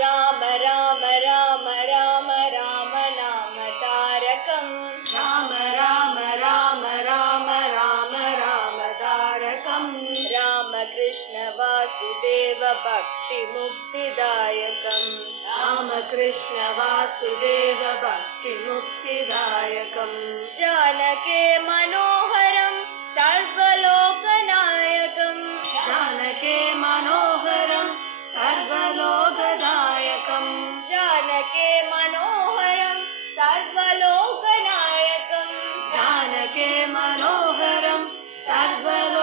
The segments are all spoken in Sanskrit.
राम राम राम राम राम नाम तारकं राम राम राम राम राम राम तारकं राम कृष्ण वासुदेव भक्ति मुक्तिदायकं राम कृष्ण वासुदेव भक्ति मुक्तिदायकं जानके मनोहरं सर्वलोकनायकं जानके मनोहरं सर्वलोकदायकं जानके मनोहरं सर्वलोकनायकं जानके मनोहरं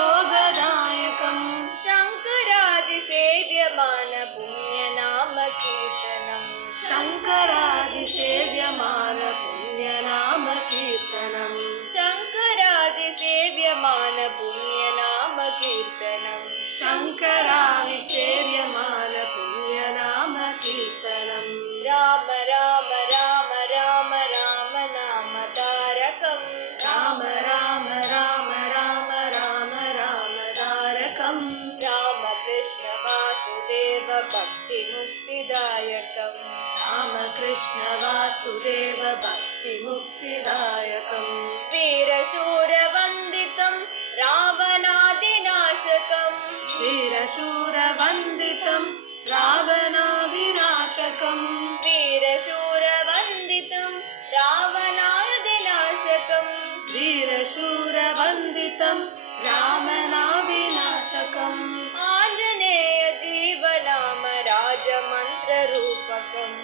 सर्वलोकदायकं शङ्करादिसेव्यमान पुण्यनाम कीर्तनं शङ्करादिसेव्यमान पुण्यनाम कीर्तनं शङ्करादिसेव्यमान पुण्यनाम कीर्तनं शङ्करादिसेव्यमान पुण्यनाम कीर्तनं राम राम राम राम राम नाम तारकं राम राम राम राम राम राम तारकं राम कृष्ण वासुदेव भक्ति मुक्तिदायकं राम कृष्ण वासुदेव भक्ति मुक्तिदायकं वीरशूरवन्दितं रावणादिनाशकं वीरशूरवन्दितं रावणाविनाशकं वीरशूरवन्दितं रावणादिनाशकं वीरशूरवन्दितं रावणाविनाशकम् आञ्जनेय जीवनाम राजमन्त्ररूपकम्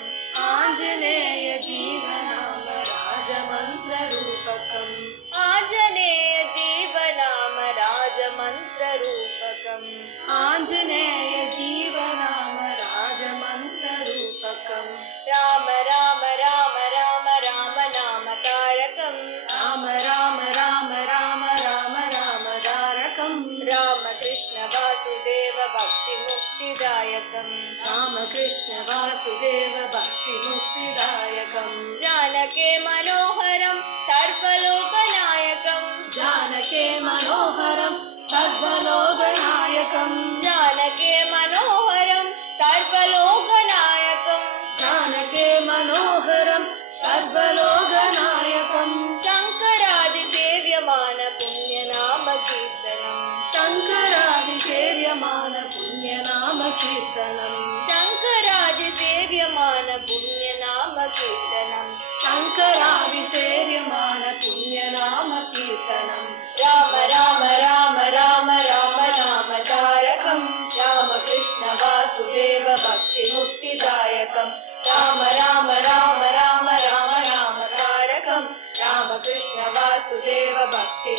आञ्जनेय जीवनाम राजमन्त्ररूपकम् आञ्जनेय जीवनाम राजमन्त्ररूपकम् आञ्जनेय जीवनाम राजमन्त्ररूपकम् राम राम राम राम राम नाम तारकं राम राम राम राम राम राम तारकं राम कृष्ण वासुदेव भक्ति मुक्तिदायकं राम कृष्ण वासुदेव भक्ति मुक्तिदायकं जानके मनोहरं सर्वलोकनायकं जानके मनोहरं सर्वलोकनायकं जानके मनोहरं सर्वलोकनायकं जानके मनोहरं सर्वलोकनायकं शङ्करादिसेव्यमान पुण्यनाम कीर्तनं शङ्करादिसेव्यमान पुण्यनाम कीर्तनं शङ्करादिसेव्यमान पुण्यनाम कीर्तनं शङ्करादिसेव्यमान पुण्यनाम कीर्तनं राम राम राम राम राम नाम तारकं राम कृष्ण वासुदेव भक्ति मुक्तिदायकं राम राम राम राम राम नाम तारकं राम कृष्ण वासुदेव भक्ति